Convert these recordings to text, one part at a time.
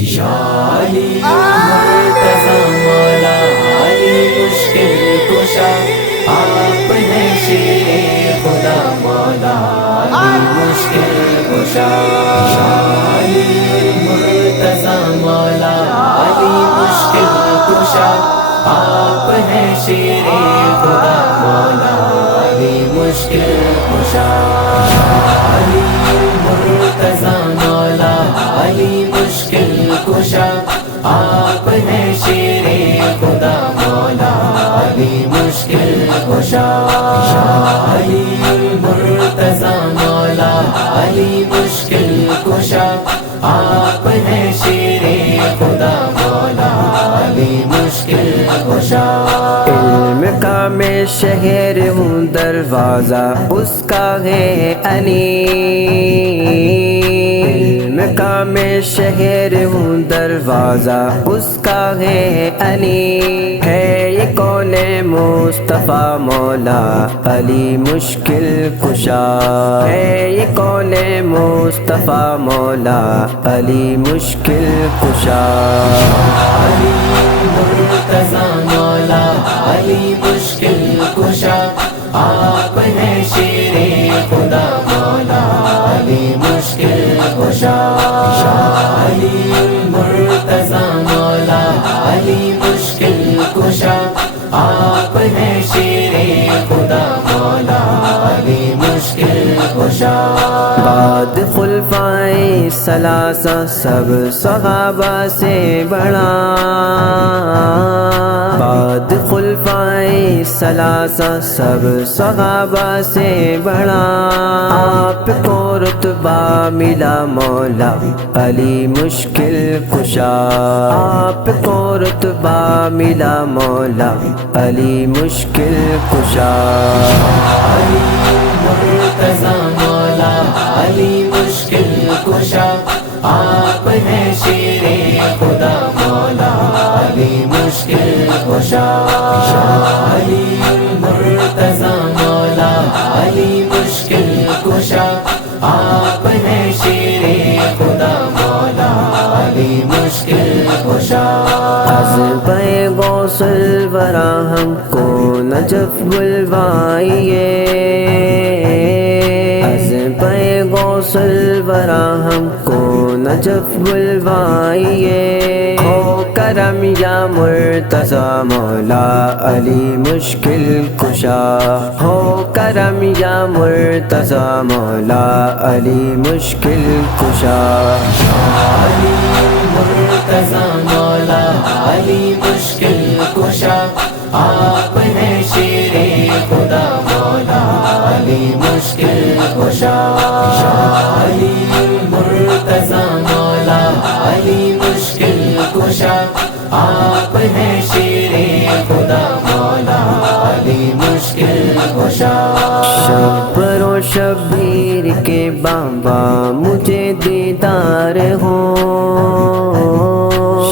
یا علی مرتضی مولا علی مشکل کشا، آپ ہیں شیر خدا مولا علی مشکل کشا۔ یا علی مرتضی مولا علی مشکل کشا، آپ ہیں شیر خدا مولا علی مشکل کشا۔ یا علی مرتضی مولا علی مشکل کشا، آپ ہیں شیر خدا مولا علی مشکل کشا۔ یا علی مرتضی مولا علی مشکل کشا، آپ ہیں شیر خدا مولا علی مشکل کشا۔ علم کا میں شہر ہوں، دروازہ اس کا ہے علی۔ علم کا میں شہر ہوں، دروازہ اس کا ہے علی۔ ہے یہ کون مصطفیٰ مولا علی مشکل کشا، ہے یہ کون مصطفیٰ مولا علی مشکل کشا۔ علی مرتضی مولا علی مشکل کشا، آپ ہیں شیر خدا مولا علی مشکل کشا۔ یا علی مرتضی مولا علی مشکل کشا، آپ ہیں شیر خدا مولا علی مشکل کشا۔ بعد خلفائے ثلاثہ سب صحابہ سے بڑا، بعد خلفائے ثلاثہ سب صحابہ سے بڑا۔ آپ کو رتبہ ملا مولا علی مشکل کشا، آپ کو رتبہ ملا مولا علی مشکل کشا۔ علی مرتضی مولا علی مشکل کشا، آپ ہیں شیر خدا مولا علی مشکل کشا۔ یا علی مرتضی مولا علی مشکل کشا، آپ ہیں شیر خدا مولا علی مشکل کشا۔ از پہ غوث الورا ہم کو نجف بلوائیے، از پہ غوث الورا ہم کو نجف بلوائیے۔ ہو کرم یا مرتضی مولا علی مشکل کشا، ہو کرم یا مرتضی مولا علی مشکل کشا۔ علی مرتضی مولا علی مشکل کشا، آپ ہیں شیر خدا مولا علی مشکل کشا۔ یا علی مرتضی مولا علی مشکل کشا، آپ ہیں شیر خدا مولا علی مشکل کشا۔ شب و شبیر کے بابا مجھے دیدار ہو،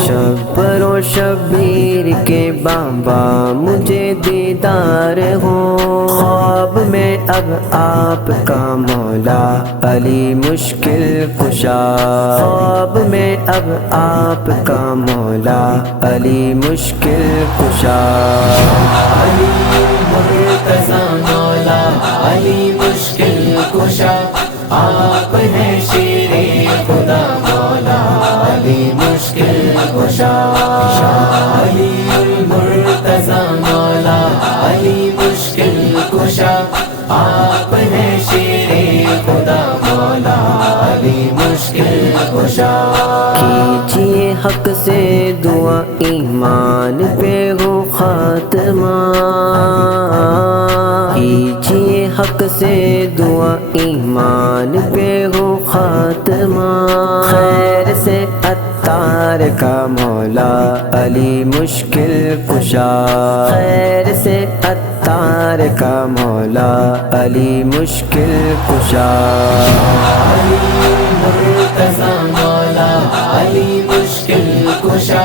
شب و شبیر کے بابا مجھے دیدار ہو۔ خواب میں اب آپ کا مولا علی مشکل کشا، خواب میں اب آپ کا مولا علی مشکل کشا۔ علی مرتضی مولا علی مشکل کشا، آپ ہیں شیر خدا مولا علی مشکل کشا۔ یا علی مرتضی مولا علی مشکل کشا، آپ ہیں شیر خدا مولا علی مشکل کشا۔ کیجیے حق سے دعا ایمان پہ ہو خاتمہ، کیجیے حق سے دعا ایمان پہ ہو خاتمہ۔ خیر سے عطار کا مولا علی مشکل کشا، خیر سے عطار کا مولا علی مشکل کشا۔ علی مرتضی مولا علی مشکل کشا،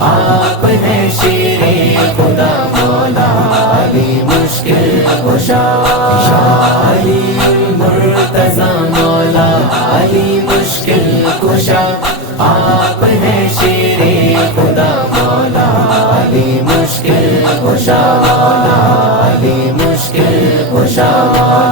آپ ہیں شیر خدا مولا علی مشکل کشا۔ یا علی مرتضی مولا علی مشکل کشا، آپ آپ ہیں شیر خدا مولا علی مشکل کشا مولا علی مشکل کشا مولا